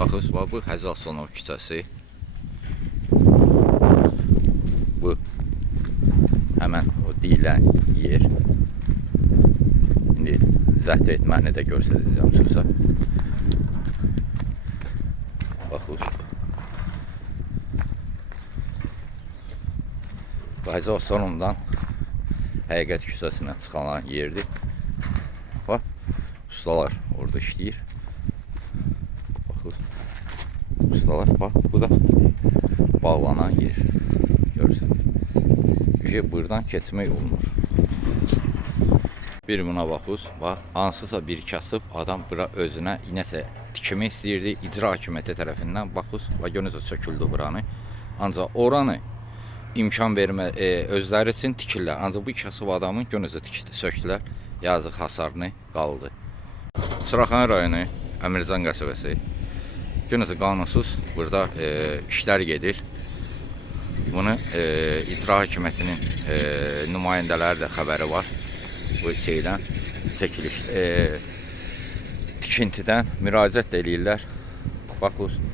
Baxın, bu Həzal Sonov küçəsi. Bu həmən o deyilən yer. İndi zəbt etməni də göstərəcəm sizə. Baxın. Bu Həzal Sonovdan Həqiqət küçəsinə çıxan yerdir. Bax, ustalar orada işləyir. Baxın. Ustalar, bax, bu da bağlanan yer. Görsünüz. Buradan keçmək olmur. Bir buna baxız, bax, hansısa bir kasıb adam bura özünə nəsə tikmək istəyirdi. İcra hakimiyyəti tərəfindən baxız, bax, görünüzə söküldü buranı. Ancaq oranı imkan vermə özləri üçün tikirlər. Ancaq bu kasıb adamın görünüzə söktülər. Yazıq hasarını qaldı. Suraxanı rayonu Əmircan qəsəbəsi. Görünüzə qanunsuz burada işlər gedir. Bunu icra hakimiyyətinin nümayəndələri də xəbəri var. Bu şeydən, çəkiliş, tikintidən müraciət eləyirlər. Baxın,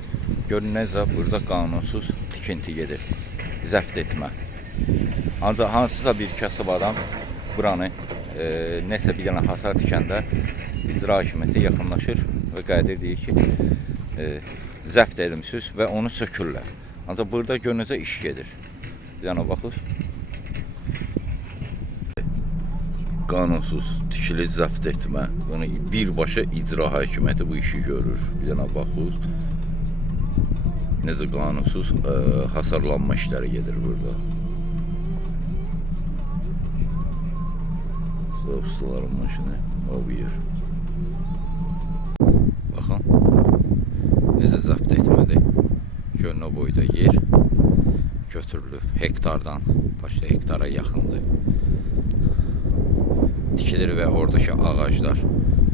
görünəcə burada qanunsuz tikinti gedir. Zəbt etmə. Ancaq hansısa bir kasıb adam buranı nəsə bir dənə hasar tikəndə icra hakimiyyəti yaxınlaşır və qədir deyir ki, zəbt edilmişsiniz və onu sökürlər. Ancaq burada görünəcə iş gedir. Bir dənə baxır. Qanunsuz tikili zəbt etmə. Bunu birbaşa icra hakimiyyəti bu işi görür. Bir dənə baxır. Necə qanunsuz hasarlanma işləri gedir burada. Bu ustaların maşını o bir yer. Baxın. Necə zəbt etmədi. Gönlü boyda yer götürülüb. Hektardan başqa hektara yaxındır. Tikilir və oradakı ağaclar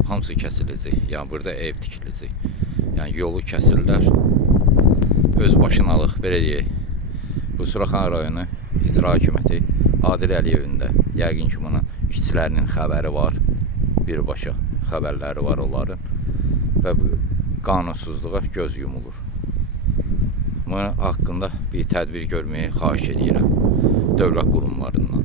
hamısı kəsiləcək. Yəni burada ev tikiləcək. Yəni yolu kəsirlər. Öz başınalıq, belə deyək. Bu Suraxanı rayonu icra hakimiyyəti Adil Əliyevin də yəqin ki bunun işçilərinin xəbəri var. Birbaşa xəbərləri var onların. Və bu qanunsuzluğa göz yumulur. Bunun haqqında bir tədbir görməyi xahiş edirəm dövlət qurumlarından.